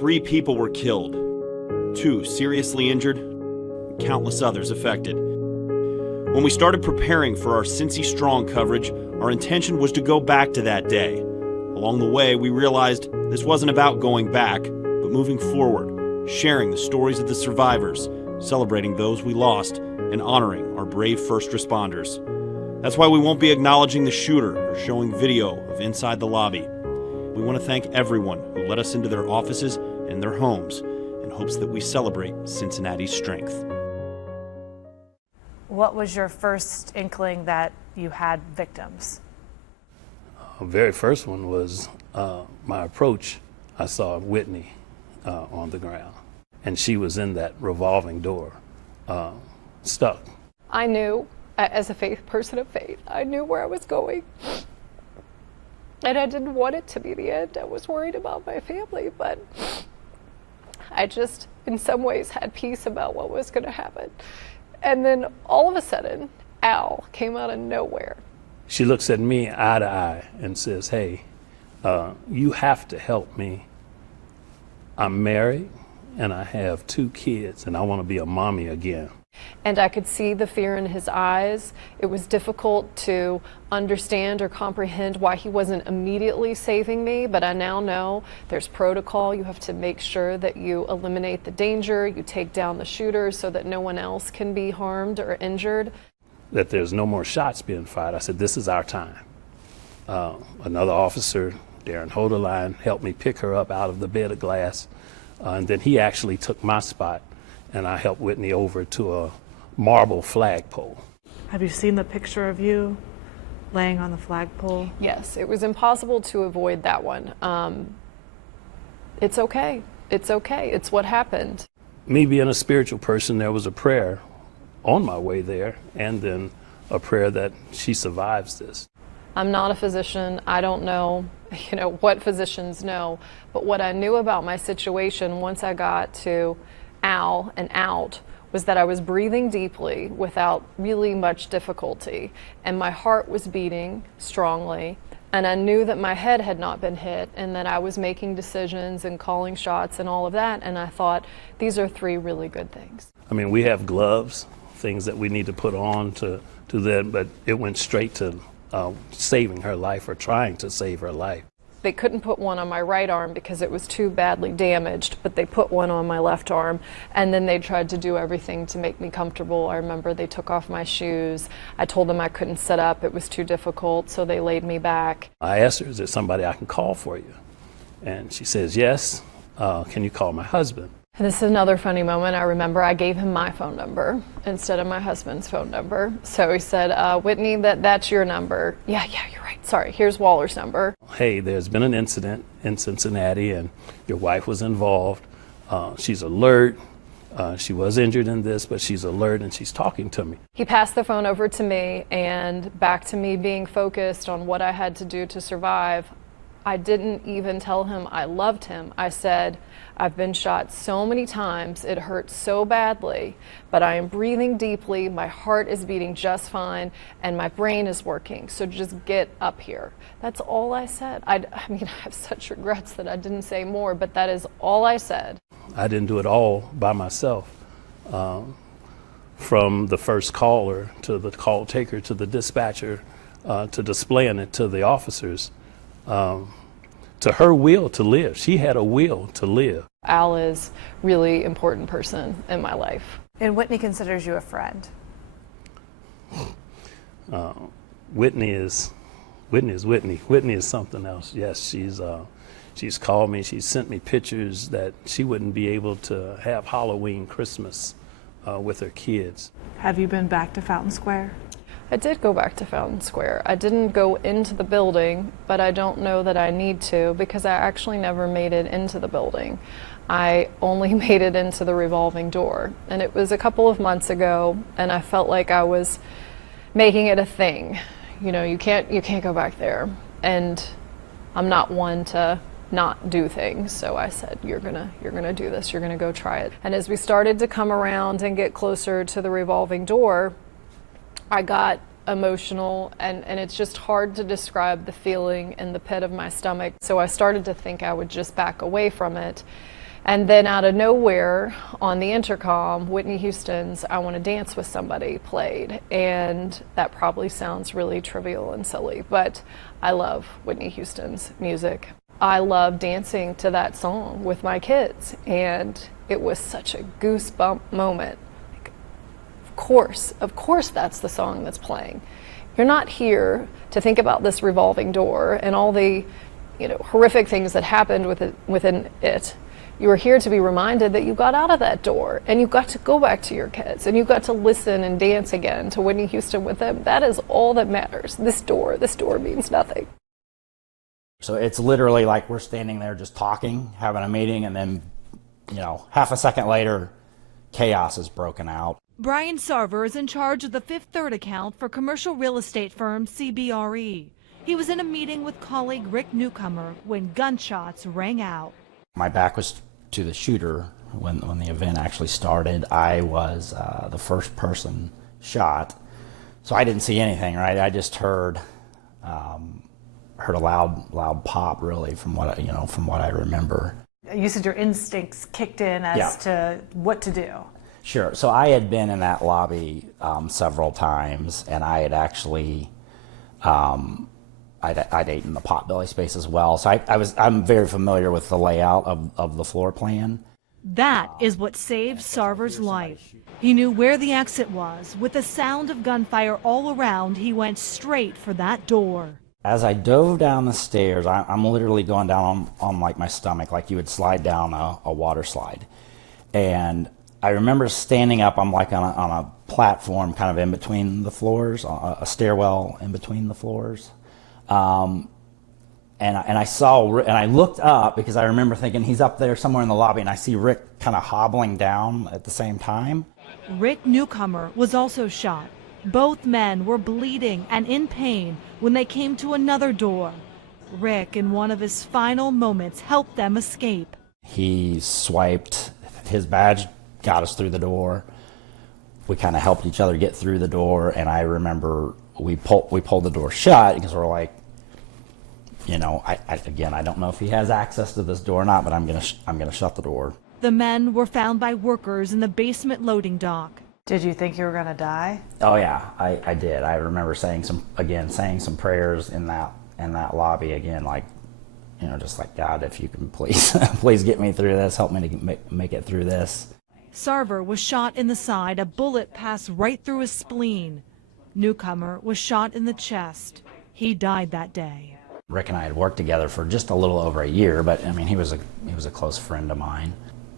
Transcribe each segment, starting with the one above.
3 people were killed, 2 seriously injured, and countless others affected. When we started preparing for our Cincy Strong coverage, our intention was to go back to that day. Along the way, we realized this wasn't about going back, but moving forward, sharing the stories of the survivors, celebrating those we lost, and honoring our brave first responders. That's why we won't be acknowledging the shooter or showing video of inside the lobby. We want to thank everyone who let us into their offices and their homes in hopes that we celebrate Cincinnati's strength. What was your first inkling that you had victims? The very first one was my approach. I saw Whitney on the ground, and she was in that revolving door, stuck. I knew, as a person of faith, I knew where I was going. And I didn't want it to be the end. I was worried about my family, but I just, in some ways, had peace about what was going to happen. And then all of a sudden, Al came out of nowhere. She looks at me eye to eye and says, hey, you have to help me. I'm married and I have 2 kids and I want to be a mommy again. And I could see the fear in his eyes. It was difficult to understand or comprehend why he wasn't immediately saving me, but I now know there's protocol. You have to make sure that you eliminate the danger, you take down the shooter so that no one else can be harmed or injured. That there's no more shots being fired. I said, this is our time. Another officer, Darren Hoderline, helped me pick her up out of the bed of glass, and then he actually took my spot, and I helped Whitney over to a marble flagpole. Have you seen the picture of you laying on the flagpole? Yes, it was impossible to avoid that one. It's okay. It's okay. It's what happened. Me being a spiritual person, there was a prayer on my way there, and then a prayer that she survives this. I'm not a physician. I don't know, what physicians know, but what I knew about my situation once I got to Al and out was that I was breathing deeply without really much difficulty, and my heart was beating strongly, and I knew that my head had not been hit and that I was making decisions and calling shots and all of that, and I thought these are 3 really good things. I mean, we have gloves, things that we need to put on to that, but it went straight to saving her life or trying to save her life. They couldn't put one on my right arm because it was too badly damaged, but they put one on my left arm, and then they tried to do everything to make me comfortable. I remember they took off my shoes. I told them I couldn't sit up. It was too difficult, so they laid me back. I asked her, is there somebody I can call for you? And she says, yes. Can you call my husband? And this is another funny moment. I remember I gave him my phone number instead of my husband's phone number. So he said, Whitney, that's your number. Yeah, you're right. Sorry, here's Waller's number. Hey, there's been an incident in Cincinnati and your wife was involved. She's alert. She was injured in this, but she's alert and she's talking to me. He passed the phone over to me, and back to me being focused on what I had to do to survive. I didn't even tell him I loved him. I said, I've been shot so many times, it hurts so badly, but I am breathing deeply, my heart is beating just fine, and my brain is working, so just get up here. That's all I said. I have such regrets that I didn't say more, but that is all I said. I didn't do it all by myself. From the first caller to the call taker to the dispatcher to displaying it to the officers. To her will to live. She had a will to live. Al is a really important person in my life. And Whitney considers you a friend. Whitney is Whitney. Whitney is something else. Yes, she's called me. She's sent me pictures that she wouldn't be able to have Halloween, Christmas with her kids. Have you been back to Fountain Square? I did go back to Fountain Square. I didn't go into the building, but I don't know that I need to because I actually never made it into the building. I only made it into the revolving door, and it was a couple of months ago, and I felt like I was making it a thing. You can't go back there, and I'm not one to not do things, so I said, you're gonna do this, you're gonna go try it. And as we started to come around and get closer to the revolving door, I got emotional, and it's just hard to describe the feeling in the pit of my stomach. So I started to think I would just back away from it. And then out of nowhere on the intercom, Whitney Houston's I Want to Dance with Somebody played. And that probably sounds really trivial and silly, but I love Whitney Houston's music. I love dancing to that song with my kids, and it was such a goosebump moment. Like, of course that's the song that's playing. You're not here to think about this revolving door and all the, horrific things that happened within it. You were here to be reminded that you got out of that door and you got to go back to your kids and you got to listen and dance again to Whitney Houston with them. That is all that matters. This door means nothing. So it's literally like we're standing there just talking, having a meeting, and then, half a second later, chaos is broken out. Brian Sarver is in charge of the Fifth Third account for commercial real estate firm CBRE. He was in a meeting with colleague Rick Newcomer when gunshots rang out. My back was to the shooter when the event actually started. I was the first person shot, so I didn't see anything, right? I just heard a loud pop, really, from what I remember. You said your instincts kicked in as to what to do. Sure. So I had been in that lobby several times, and I had actually I'd eaten the potbelly space as well. So I'm very familiar with the layout of the floor plan. That is what saved Sarver's life. He knew where the exit was. With the sound of gunfire all around, he went straight for that door. As I dove down the stairs, I'm literally going down on like my stomach, like you would slide down a water slide. And I remember standing up, I'm like on a platform kind of in between the floors, a stairwell in between the floors. And I saw, and I looked up because I remember thinking he's up there somewhere in the lobby, and I see Rick kind of hobbling down at the same time. Rick Newcomer was also shot. Both men were bleeding and in pain when they came to another door. Rick, in one of his final moments, helped them escape. He swiped, his badge got us through the door. We kind of helped each other get through the door, and I remember we pulled the door shut because we're like, I don't know if he has access to this door or not, but I'm gonna shut the door. The men were found by workers in the basement loading dock. Did you think you were going to die? Oh yeah, I did. I remember saying some prayers in that lobby again, like, just like, God, if you can please please get me through this, help me to make it through this. Sarver was shot in the side. A bullet passed right through his spleen. Newcomer was shot in the chest. He died that day. Rick and I had worked together for just a little over a year, but I mean, he was a close friend of mine.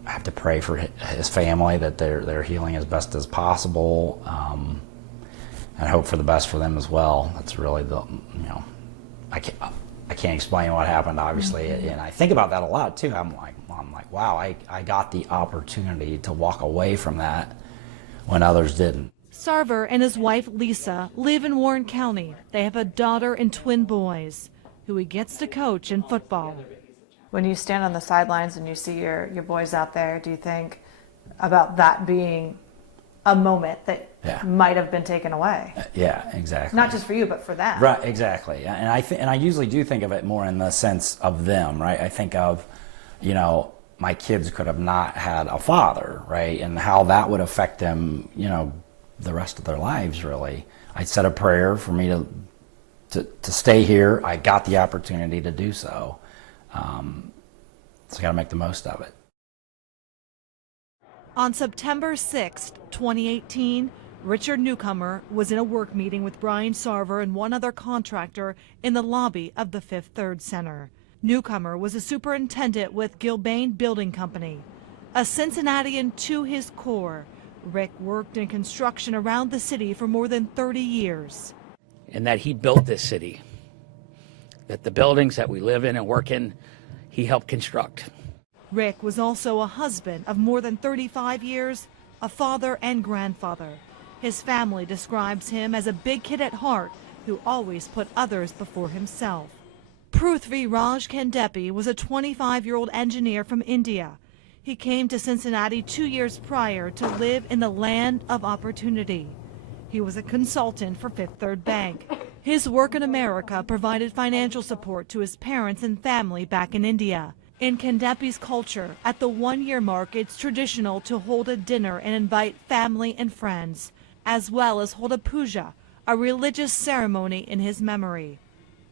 I have to pray for his family, that they're healing as best as possible, and hope for the best for them as well. That's really I can't explain what happened, obviously, and I think about that a lot too. I'm like, wow, I got the opportunity to walk away from that when others didn't. Sarver and his wife Lisa live in Warren County. They have a daughter and twin boys who he gets to coach in football. When you stand on the sidelines and you see your boys out there, do you think about that being a moment that might have been taken away? Yeah, exactly. Not just for you, but for them. Right, exactly. And I usually do think of it more in the sense of them, right? I think of, my kids could have not had a father, right? And how that would affect them, the rest of their lives, really. I said a prayer for me to stay here. I got the opportunity to do so. So I got to make the most of it. On September 6, 2018, Richard Newcomer was in a work meeting with Brian Sarver and one other contractor in the lobby of the Fifth Third Center. Newcomer was a superintendent with Gilbane Building Company. A Cincinnatian to his core, Rick worked in construction around the city for more than 30 years. And that he built this city, that the buildings that we live in and work in, he helped construct. Rick was also a husband of more than 35 years, a father and grandfather. His family describes him as a big kid at heart who always put others before himself. Prithvi Raj Kandepi was a 25-year-old engineer from India. He came to Cincinnati 2 years prior to live in the land of opportunity. He was a consultant for Fifth Third Bank. His work in America provided financial support to his parents and family back in India. In Kandapi's culture, at the 1-year mark, it's traditional to hold a dinner and invite family and friends, as well as hold a puja, a religious ceremony in his memory.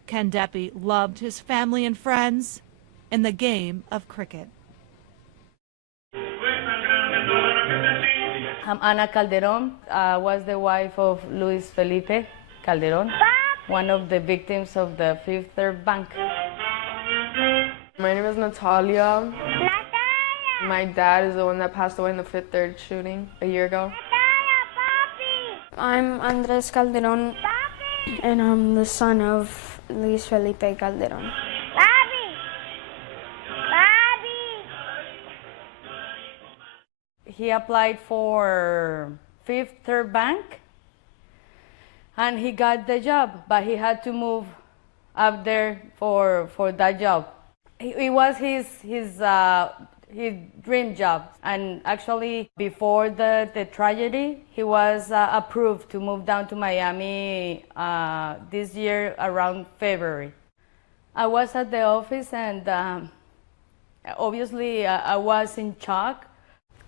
Kandapi loved his family and friends in the game of cricket. I'm Ana Calderon. I was the wife of Luis Felipe Calderon, one of the victims of the Fifth Third Bank. My name is Natalia. My dad is the one that passed away in the Fifth Third shooting a year ago. I'm Andres Calderon, and I'm the son of Luis Felipe Calderon. He applied for Fifth Third Bank, and he got the job, but he had to move up there for that job. It was his dream job, and actually before the tragedy, he was approved to move down to Miami this year around February. I was at the office, and obviously I was in shock.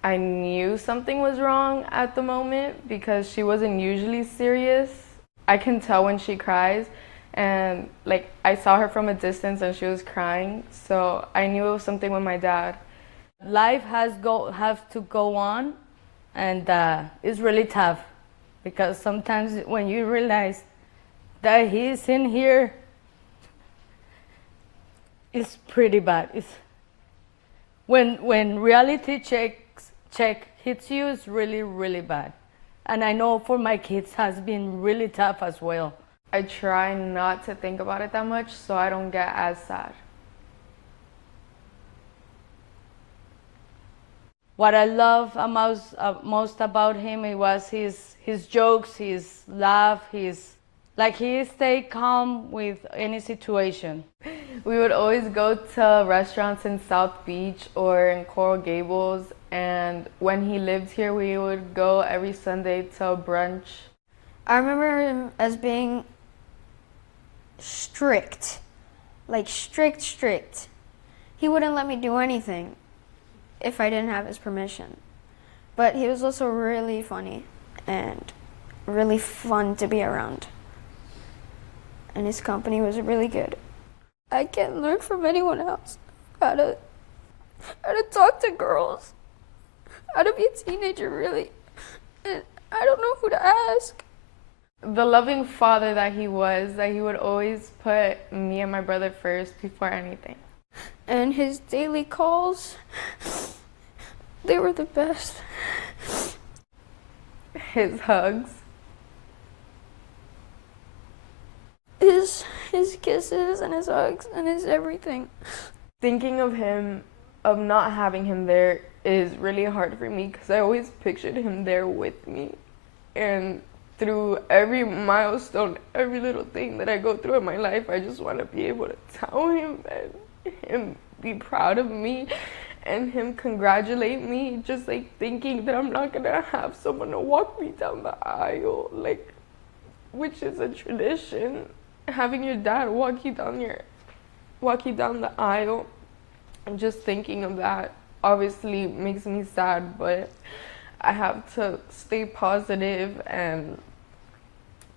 I knew something was wrong at the moment because she wasn't usually serious. I can tell when she cries, and like I saw her from a distance and she was crying, so I knew it was something with my dad. Life has to go on, and it's really tough because sometimes when you realize that he's in here, it's pretty bad. It's when reality check hits you, it's really, really bad. And I know for my kids has been really tough as well. I try not to think about it that much so I don't get as sad. What I love most about him, it was his jokes, his laugh, he stayed calm with any situation. We would always go to restaurants in South Beach or in Coral Gables, and when he lived here, we would go every Sunday to brunch. I remember him as being strict, like strict. He wouldn't let me do anything if I didn't have his permission. But he was also really funny and really fun to be around. And his company was really good. I can't learn from anyone else how to talk to girls, how to be a teenager, really. And I don't know who to ask. The loving father that he would always put me and my brother first before anything. And his daily calls, they were the best. His hugs. His kisses and his hugs and his everything. Thinking of him, of not having him there, is really hard for me because I always pictured him there with me. And through every milestone, every little thing that I go through in my life, I just want to be able to tell him and him be proud of me and him congratulate me, just like thinking that I'm not going to have someone to walk me down the aisle, like, which is a tradition. Having your dad walk you down the aisle, and just thinking of that obviously makes me sad, but I have to stay positive and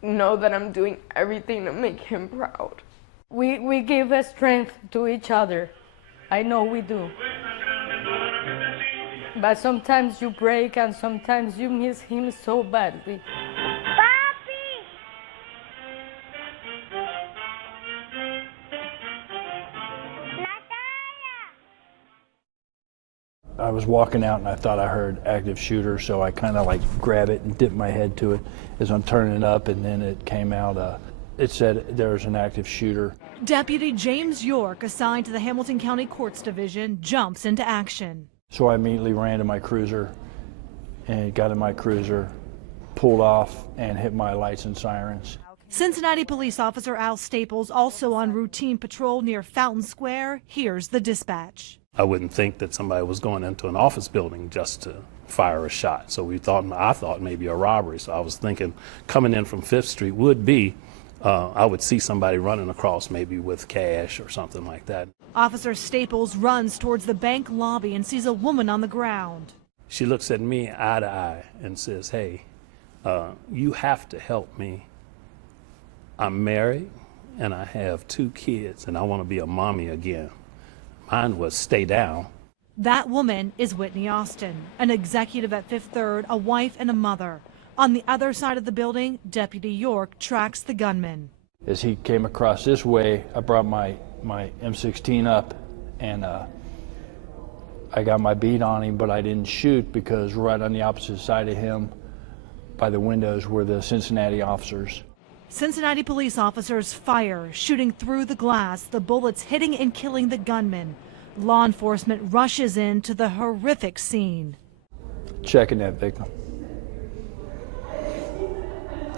know that I'm doing everything to make him proud. We give a strength to each other. I know we do. But sometimes you break and sometimes you miss him so badly. I was walking out and I thought I heard active shooter, so I kind of like grab it and dip my head to it as I'm turning it up, and then it came out, it said there's an active shooter. Deputy James York, assigned to the Hamilton County Courts Division, jumps into action. So I immediately ran to my cruiser and got in my cruiser, pulled off, and hit my lights and sirens. Cincinnati police officer Al Staples, also on routine patrol near Fountain Square, hears the dispatch. I wouldn't think that somebody was going into an office building just to fire a shot. So I thought maybe a robbery. So I was thinking coming in from 5th Street would be I would see somebody running across maybe with cash or something like that. Officer Staples runs towards the bank lobby and sees a woman on the ground. She looks at me eye to eye and says, "Hey, you have to help me. I'm married and I have 2 kids and I want to be a mommy again." Mine was stay down. That woman is Whitney Austin, an executive at Fifth Third, a wife and a mother. On the other side of the building, Deputy York tracks the gunman. As he came across this way, I brought my M16 up, and I got my bead on him, but I didn't shoot because right on the opposite side of him, by the windows, were the Cincinnati officers. Cincinnati police officers fire, shooting through the glass, the bullets hitting and killing the gunman. Law enforcement rushes into the horrific scene. Checking that victim.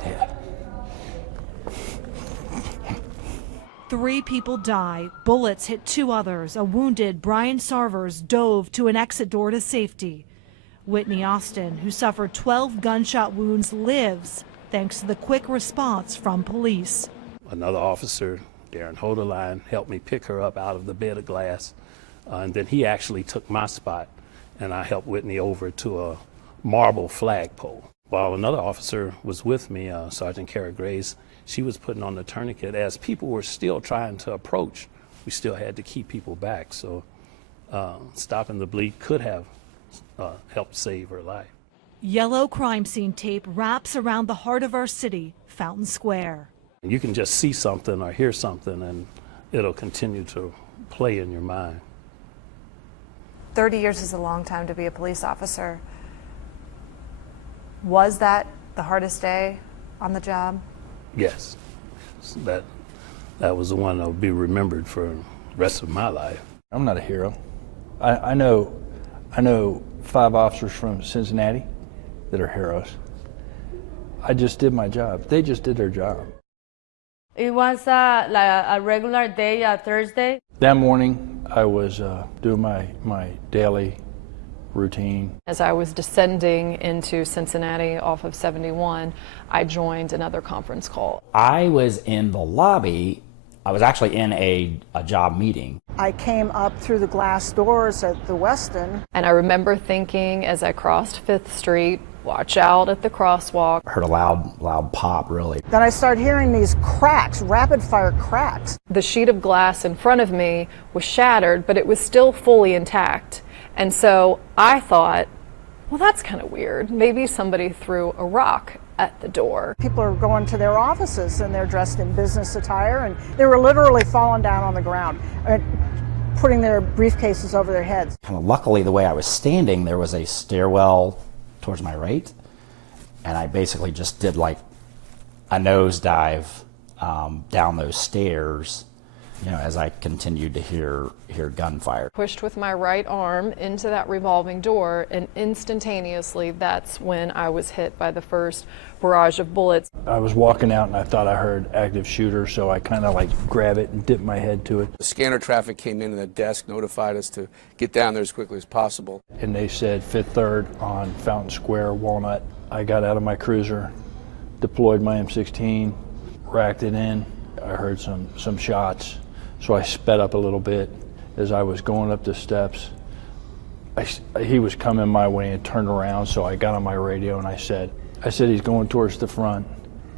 Yeah. 3 people die. Bullets hit 2 others. A wounded Brian Sarvers dove to an exit door to safety. Whitney Austin, who suffered 12 gunshot wounds, lives thanks to the quick response from police. Another officer, Darren Hoderline, helped me pick her up out of the bed of glass. And then he actually took my spot, and I helped Whitney over to a marble flagpole. While another officer was with me, Sergeant Kara Grace, she was putting on the tourniquet. As people were still trying to approach, we still had to keep people back. So stopping the bleed could have helped save her life. Yellow crime scene tape wraps around the heart of our city, Fountain Square. You can just see something or hear something, and it'll continue to play in your mind. 30 years is a long time to be a police officer. Was that the hardest day on the job? Yes, that was the one that will be remembered for the rest of my life. I'm not a hero. I know 5 officers from Cincinnati that are heroes. I just did my job. They just did their job. It was like a regular day, a Thursday. That morning, I was doing my daily routine. As I was descending into Cincinnati off of 71, I joined another conference call. I was in the lobby. I was actually in a job meeting. I came up through the glass doors at the Westin. And I remember thinking as I crossed 5th Street, watch out at the crosswalk. I heard a loud pop, really. Then I started hearing these cracks, rapid fire cracks. The sheet of glass in front of me was shattered, but it was still fully intact. And so I thought, well, that's kind of weird. Maybe somebody threw a rock at the door. People are going to their offices and they're dressed in business attire, and they were literally falling down on the ground, putting their briefcases over their heads. Kind of luckily, the way I was standing, there was a stairwell towards my right, and I basically just did like a nosedive down those stairs, as I continued to hear gunfire. Pushed with my right arm into that revolving door, and instantaneously that's when I was hit by the first barrage of bullets. I was walking out and I thought I heard active shooter, so I kind of like grab it and dip my head to it. The scanner traffic came in and the desk notified us to get down there as quickly as possible. And they said Fifth Third on Fountain Square, Walnut. I got out of my cruiser, deployed my M16, racked it in. I heard some shots, so I sped up a little bit. As I was going up the steps, he was coming my way and turned around, so I got on my radio and I said he's going towards the front.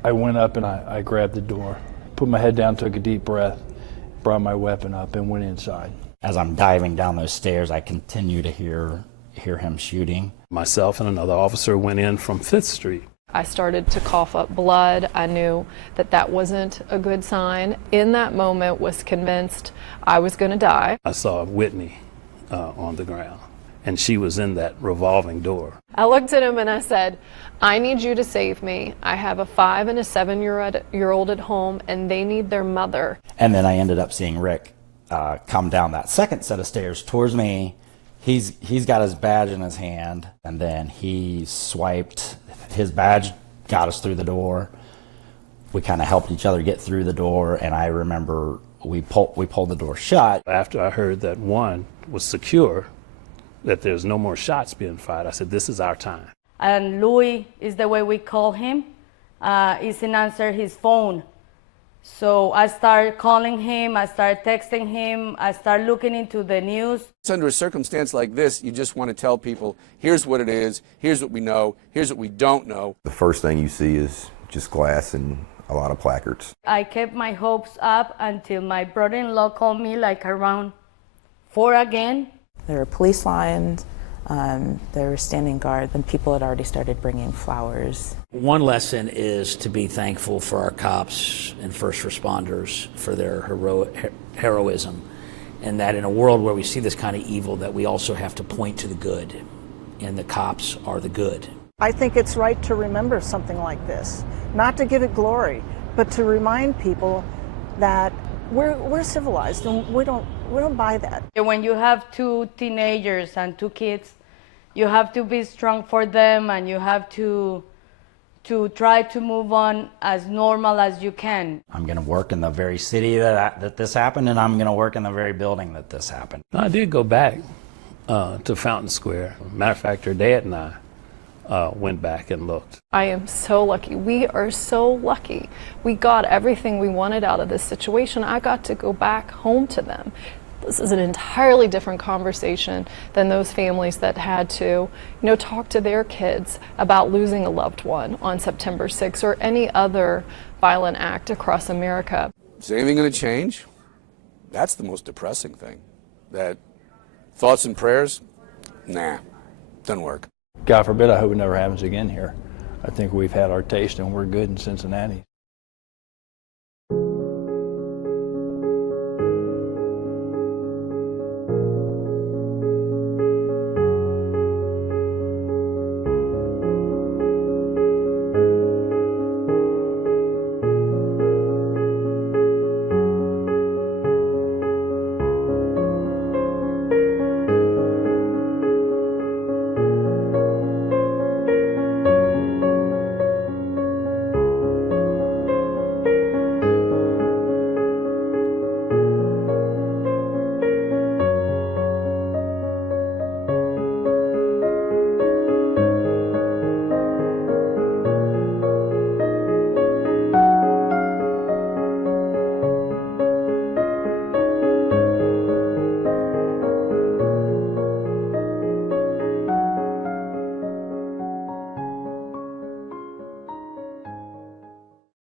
I went up and I grabbed the door, put my head down, took a deep breath, brought my weapon up and went inside. As I'm diving down those stairs, I continue to hear him shooting. Myself and another officer went in from 5th Street. I started to cough up blood. I knew that wasn't a good sign. In that moment, was convinced I was going to die. I saw Whitney on the ground, and she was in that revolving door. I looked at him and I said, I need you to save me. I have a 5 and a 7-year-old at home, and they need their mother. And then I ended up seeing Rick come down that second set of stairs towards me. He's got his badge in his hand, and then he swiped. His badge got us through the door. We kind of helped each other get through the door, and I remember we pulled the door shut. After I heard that one was secure, that there's no more shots being fired, I said, this is our time. And Louis is the way we call him. He didn't answer his phone. So I started calling him, I started texting him, I started looking into the news. It's under a circumstance like this, you just want to tell people, here's what it is, here's what we know, here's what we don't know. The first thing you see is just glass and a lot of placards. I kept my hopes up until my brother-in-law called me like around 4 again. There were police lines, there were standing guard, and people had already started bringing flowers. One lesson is to be thankful for our cops and first responders for their heroism, and that in a world where we see this kind of evil, that we also have to point to the good, and the cops are the good. I think it's right to remember something like this, not to give it glory, but to remind people that we're civilized and we don't buy that. When you have 2 teenagers and 2 kids, you have to be strong for them, and you have to try to move on as normal as you can. I'm going to work in the very city that this happened, and I'm going to work in the very building that this happened. I did go back to Fountain Square. Matter of fact, her dad and I went back and looked. I am so lucky. We are so lucky. We got everything we wanted out of this situation. I got to go back home to them. This is an entirely different conversation than those families that had to, talk to their kids about losing a loved one on September 6th or any other violent act across America. Is anything going to change? That's the most depressing thing. That thoughts and prayers, nah, doesn't work. God forbid, I hope it never happens again here. I think we've had our taste and we're good in Cincinnati.